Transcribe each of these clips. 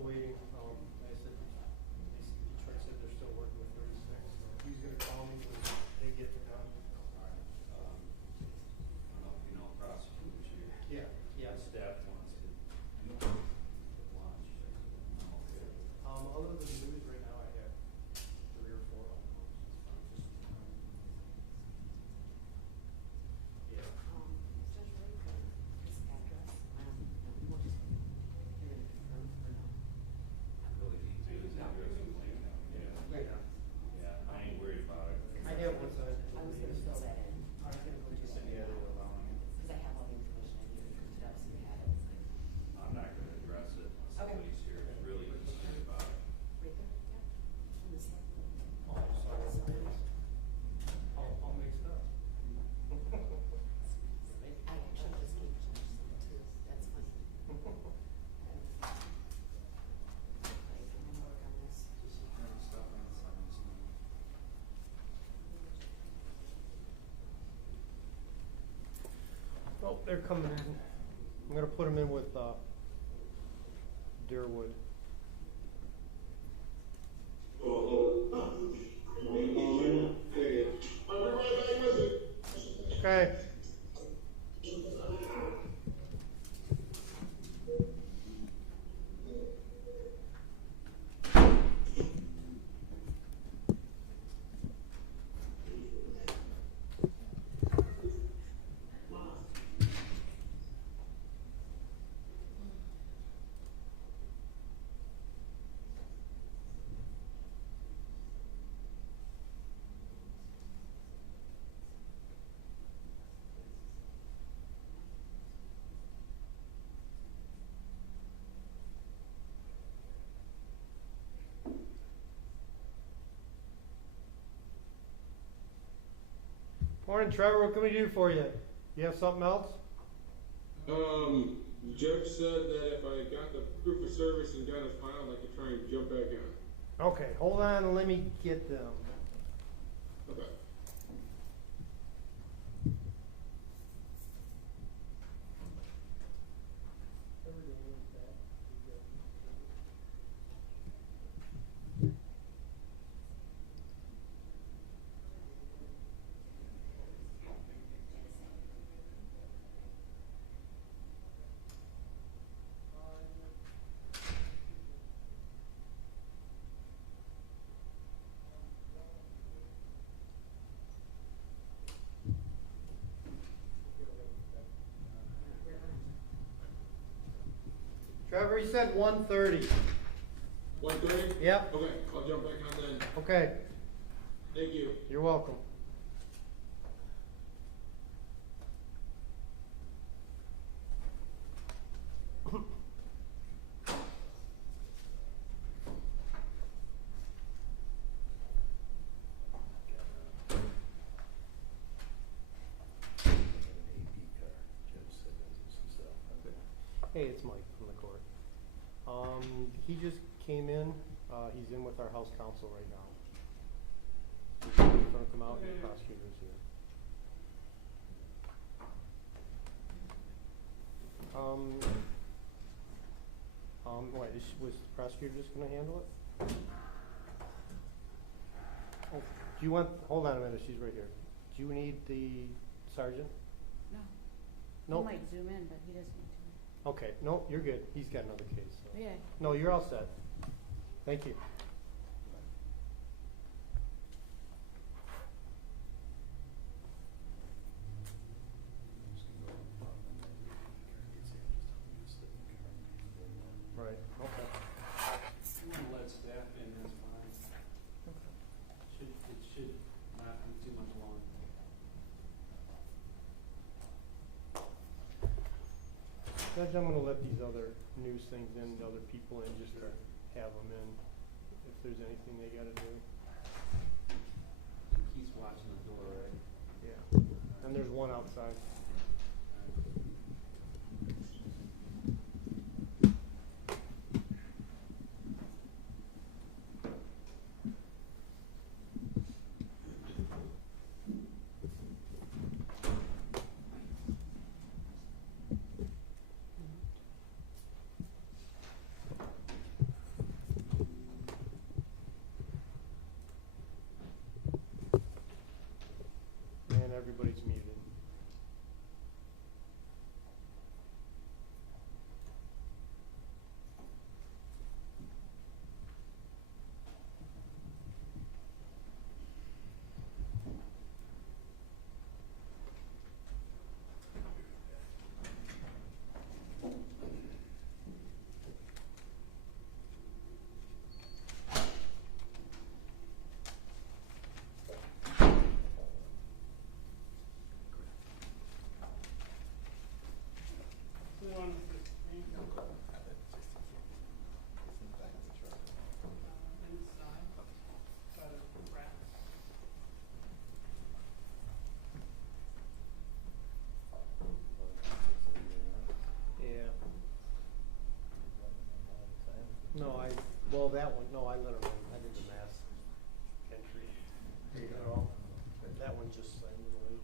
still waiting. I said, Detroit said they're still working with 36. So he's going to call me when they get it done. I don't know if you know prosecutors here. Yeah, yeah. The staff wants to launch. Okay. Other than the news right now, I have 3 or 4 on those. Yeah. Judge Ray, his address, we'll just, you're going to confirm for now. I really need to. It's not really something. Yeah. Right. Yeah, I ain't worried about it. I have one side. I was going to fill that in. I was going to go do that. Yeah, they're allowing it. Because I have all the information I needed to put it up, so we had it. I'm not gonna address it unless somebody's here is really concerned about it. Right there? Yeah. On this side. Oh, sorry. I'll mix it up. I actually just gave Judge some too. That's funny. Like, I'm gonna work on this. Oh, they're coming in. I'm going to put them in with Deerwood. Okay. Morning, Trevor. What can we do for you? You have something else? The judge said that if I got the proof of service and got it filed, I could try and jump back on. Okay, hold on and let me get them. Okay. Trevor, he said 1:30. 1:30? Yep. Okay, I'll jump back on then. Okay, Thank you. you're welcome. Hey, it's Mike from the court. He just came in. He's in with our house counsel right now. He's going to come out and the prosecutor's here. Wait, was the prosecutor just going to handle it? Oh, do you want, hold on a minute, she's right here. Do you need the sergeant? No. Nope. He might zoom in, but he doesn't need to. Okay, no, you're good. He's got another case. So. Yeah. No, you're all set. Thank you. Right, okay. You want to let staff in, that's fine. It should not be too much longer. Judge, I'm gonna let these other news things in, the other people in, just to have them in, if there's anything they gotta do. Keith's watching the door, right? Yeah, and there's one outside. everybody's muted. Well, that one, no, I let her in. I did the mass entry. You got it all? That one just signed it away.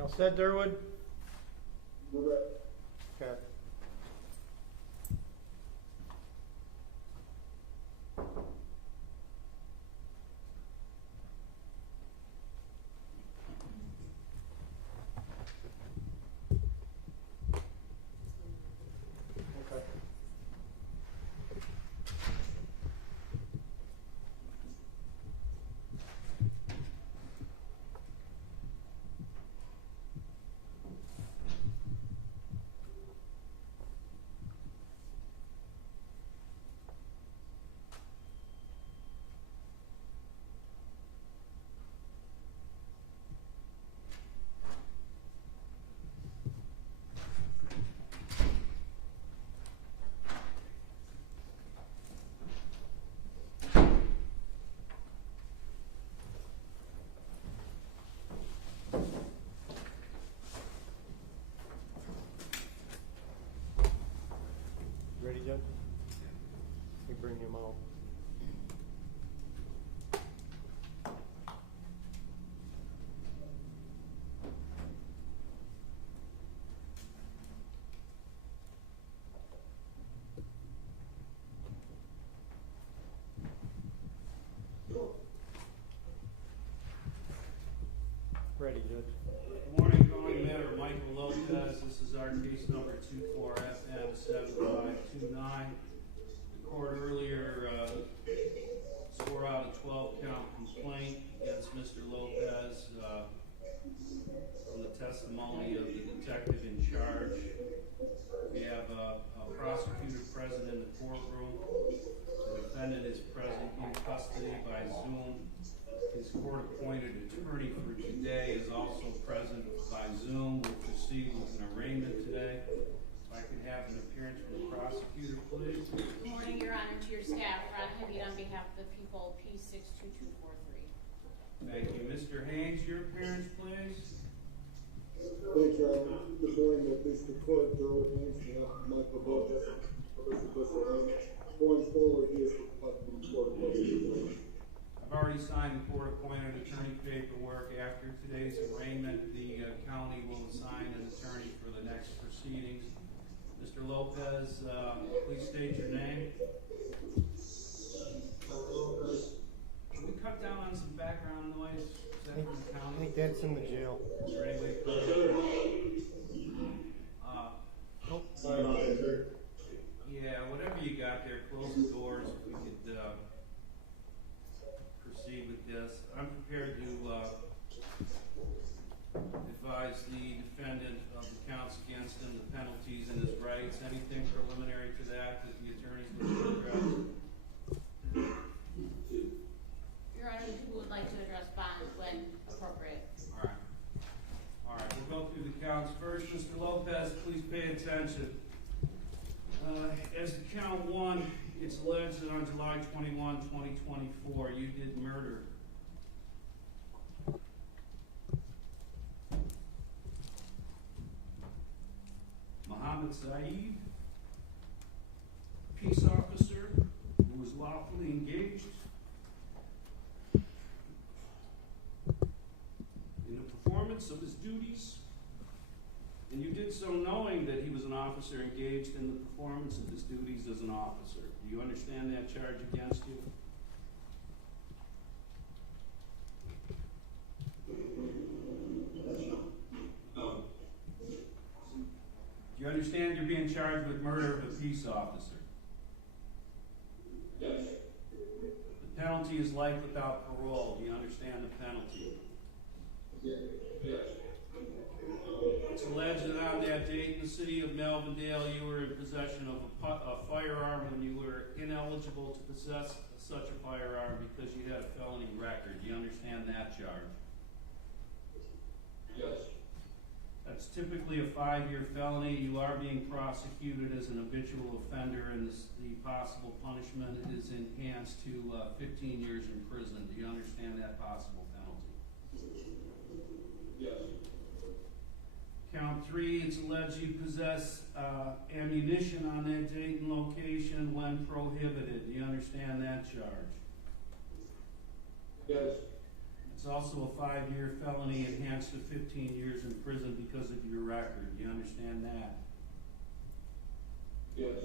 All set, Durwood? Okay. Ready, Judge? We bring him out. Ready, Judge. Good morning, calling matter Michael Lopez. This is our case number 24FM7529. The court earlier swore out a 12-count complaint against Mr. Lopez from the testimony of the detective in charge. We have a prosecutor present in the courtroom. The defendant is present in custody by Zoom. His court-appointed attorney for today is also present by Zoom. We'll proceed with an arraignment today. If I could have an appearance from the prosecutor, please. Good morning, Your Honor, to your staff. Ron Henry on behalf of the people, P62243. Thank you. Mr. Haynes, your appearance, please. Thank you, Your Honor. Good morning, Mr. Court, Durwood Haynes, Michael Lopez, going forward, he is the court of I've already signed the court-appointed attorney paperwork. After today's arraignment, the county will assign an attorney for the next proceedings. Mr. Lopez, please state your name. Can we cut down on some background noise? Is that from the county? I think that's in the jail. Is there any way Nope. Sorry about that, sir. yeah, whatever you got there, close the doors if we could proceed with this. I'm prepared to advise the alleged that on July 21, 2024, you did murder. Mohamed Said, peace officer who was lawfully engaged in the performance of his duties, and you did so knowing that he was an officer engaged in the performance of his duties as an officer. Do you understand that charge against you? Do you understand you're being charged with murder of a peace officer? Yes. The penalty is life without parole. Do you understand the penalty? Yes. It's alleged that on that date in the city of Melvindale, you were in possession of a firearm when you were ineligible to possess such a firearm because you had a felony record. Do you understand that charge? Yes. That's typically a 5-year felony. You are being prosecuted as an habitual offender, and the possible punishment is enhanced to 15 years in prison. Do you understand that possible penalty? Yes. Count 3, it's alleged you possess ammunition on that date and location when prohibited. Do you understand that charge? Yes. It's also a 5-year felony enhanced to 15 years in prison because of your record. Do you understand that? Yes.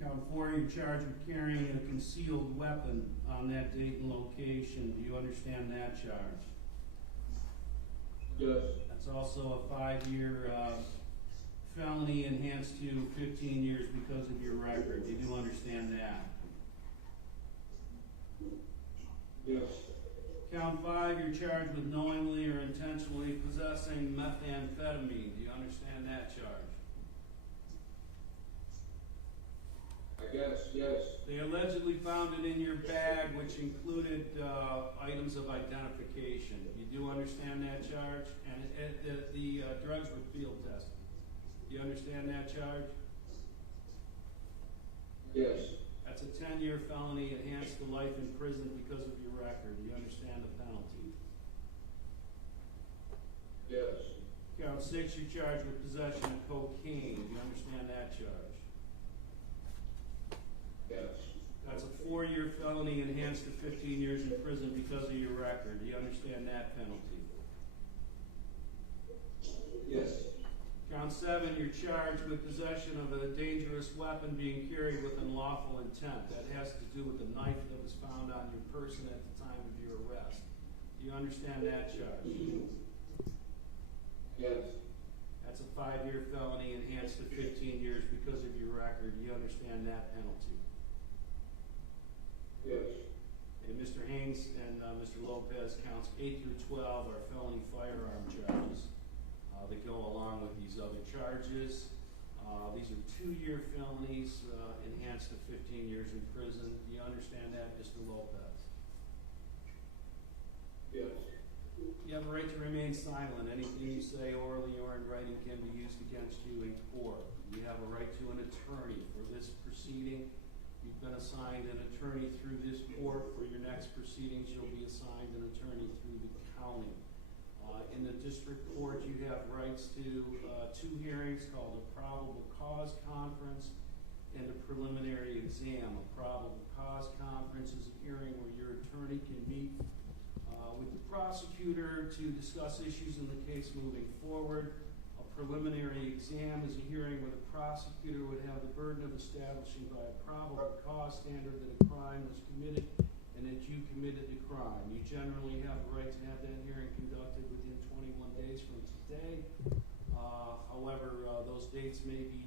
Count 4, you're charged with carrying a concealed weapon on that date and location. Do you understand that charge? Yes. That's also a 5-year felony enhanced to 15 years because of your record. You do understand that? Yes. Count 5, you're charged with knowingly or intentionally possessing methamphetamine. Do you understand that charge? I guess, yes. They allegedly found it in your bag, which included items of identification. You do understand that charge? And the drugs were field tested. Do you understand that charge? Yes. That's a 10-year felony enhanced to life in prison because of your record. Do you understand the penalty? Yes. Count 6, you're charged with possession of cocaine. Do you understand that charge? Yes. That's a 4-year felony enhanced to 15 years in prison because of your record. Do you understand that penalty? Yes. Count 7, you're charged with possession of a dangerous weapon being carried with unlawful intent. That has to do with the knife that was found on your person at the time of your arrest. Do you understand that charge? Yes. That's a 5-year felony enhanced to 15 years because of your record. Do you understand that penalty? Yes. And Mr. Haynes and Mr. Lopez, counts 8 through 12 are felony firearm charges that go along with these other charges. These are 2-year felonies enhanced to 15 years in prison. Do you understand that, Mr. Lopez? Yes. You have a right to remain silent. Anything you say orally or in writing can be used against you in court. You have a right to an attorney for this proceeding. You've been assigned an attorney through this court. For your next proceedings, you'll be assigned an attorney through the county. In the district court, you have rights to 2 hearings called a probable cause conference and a preliminary exam. A probable cause conference is a hearing where your attorney can meet with the prosecutor to discuss issues in the case moving forward. A preliminary exam is a hearing where the prosecutor would have the burden of establishing by a probable cause standard that a crime was committed and that you committed the crime. You generally have the right to have that hearing conducted within 21 days from today. However, those dates may be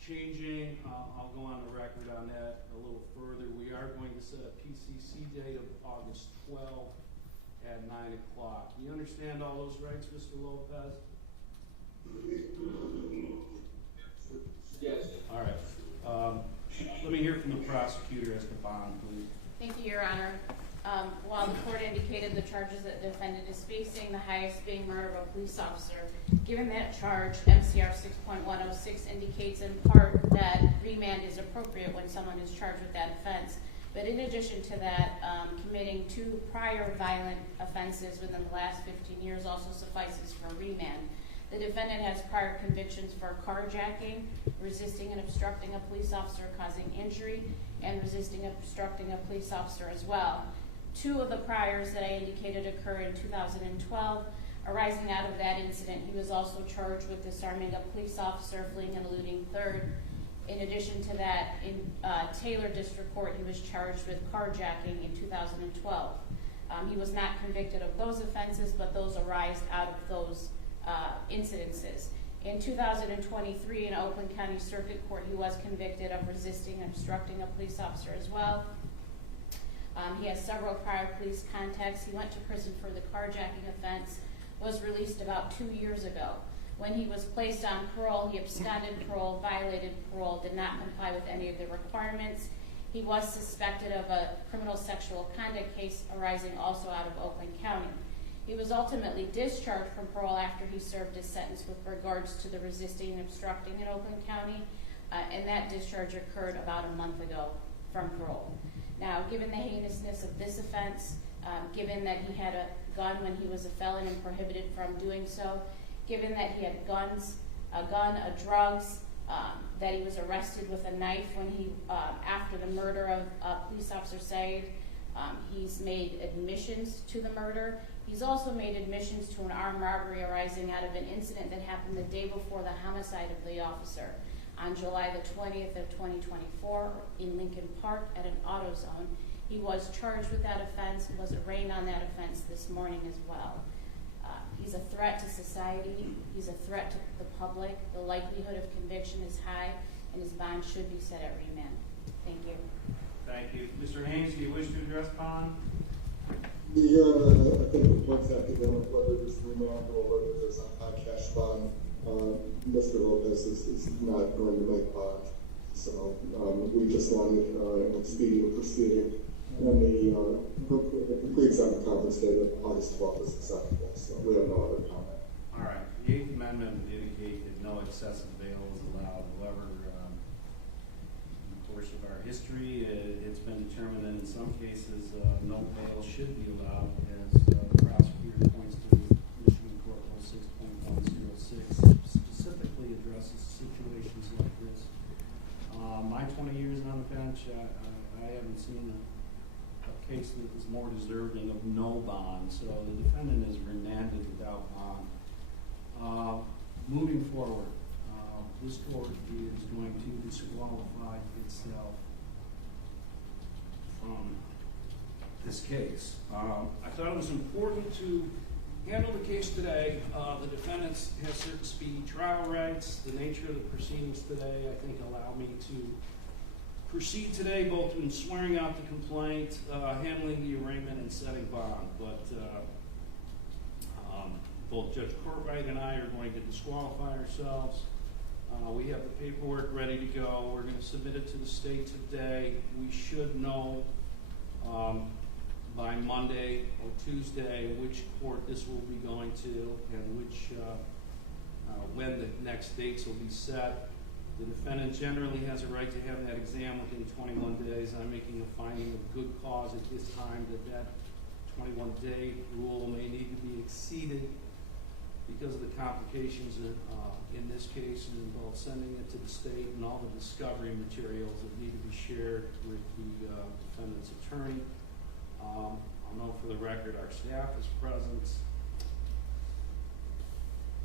changing. I'll go on the record on that a little further. We are going to set a PCC date of August 12th at 9 o'clock. You understand all those rights, Mr. Lopez? Yes. All right. Let me hear from the prosecutor as to bond, please. Thank you, Your Honor. While the court indicated the charges that the defendant is facing, the highest being murder of a police officer, given that charge, MCR 6.106 indicates in part that remand is appropriate when someone is charged with that offense. But in addition to that, committing 2 prior violent offenses within the last 15 years also suffices for remand. The defendant has prior convictions for carjacking, resisting and obstructing a police officer causing injury, and resisting and obstructing a police officer as well. 2 of the priors that I indicated occurred in 2012. Arising out of that incident, he was also charged with disarming a police officer, fleeing and eluding third. In addition to that, in Taylor District Court, he was charged with carjacking in 2012. He was not convicted of those offenses, but those arise out of those incidences. In 2023, in Oakland County Circuit Court, he was convicted of resisting and obstructing a police officer as well. He has several prior police contacts. He went to prison for the carjacking offense, was released about 2 years ago. When he was placed on parole, he absconded parole, violated parole, did not comply with any of the requirements. He was suspected of a criminal sexual conduct case arising also out of Oakland County. He was ultimately discharged from parole after he served his sentence with regards to the resisting and obstructing in Oakland County, and that discharge occurred about a month ago from parole. Now, given the heinousness of this offense, given that he had a gun when he was a felon and prohibited from doing so, given that he had guns, a gun, drugs, that he was arrested with a knife when he, after the murder of police officer Said, he's made admissions to the murder. He's also made admissions to an armed robbery arising out of an incident that happened the day before the homicide of the officer on July the 20th of 2024 in Lincoln Park at an AutoZone. He was charged with that offense and was arraigned on that offense this morning as well. He's a threat to society. He's a threat to the public. The likelihood of conviction is high, and his bond should be set at remand. Thank you. Thank you. Mr. Haynes, do you wish to address bond? Your Honor, I think the point's academic, whether it's remand or whether there's a cash bond. Mr. Lopez is not going to make bond. So we just wanted an expedient proceeding. And the pre-exempt conference date of August 12th is acceptable, so we have no other comment. All right. The 8th Amendment would indicate that no excessive bail is allowed. However, in the course of our history, it's been determined that in some cases no bail should be allowed, as the prosecutor points to Michigan Court Rule 6.106, specifically addresses situations like this. My 20 years on the bench, I haven't seen a case that is more deserving of no bond, so the defendant is remanded without bond. Moving forward, this court is going to disqualify itself from this case. I thought it was important to handle the case today. The defendant has certain speedy trial rights. The nature of the proceedings today, I think, allow me to proceed today both in swearing out the complaint, handling the arraignment, and setting bond. But both Judge Courtwright and I are going to disqualify ourselves. We have the paperwork ready to go. We're going to submit it to the state today. We should know by Monday or Tuesday which court this will be going to and which when the next dates will be set. The defendant generally has a right to have that exam within 21 days. I'm making a finding of good cause at this time that 21-day rule may need to be exceeded because of the complications in this case and involve sending it to the state and all the discovery materials that need to be shared with the defendant's attorney. I'll note for the record our staff is present.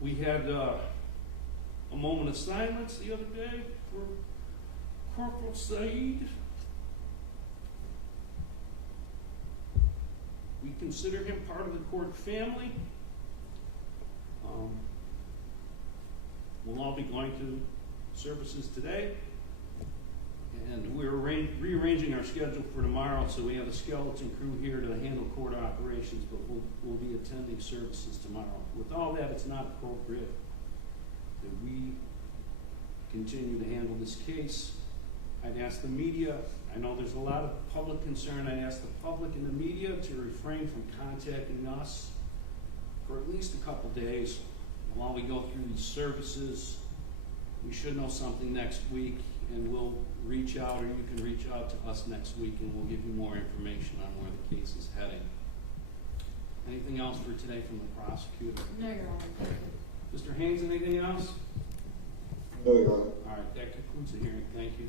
We had a moment of silence the other day for Corporal Said. We consider him part of the court family. We'll all be going to services today, and we're rearranging our schedule for tomorrow, so we have a skeleton crew here to handle court operations, but we'll be attending services tomorrow. With all that, it's not appropriate that we continue to handle this case. I'd ask the media, I know there's a lot of public concern, I'd ask the public and the media to refrain from contacting us for at least a couple days while we go through these services. We should know something next week, and we'll reach out, or you can reach out to us next week, and we'll give you more information on where the case is heading. Anything else for today from the prosecutor? No, Your Honor, thank you. Mr. Haynes, anything else? No, Your Honor. All right, that concludes the hearing. Thank you.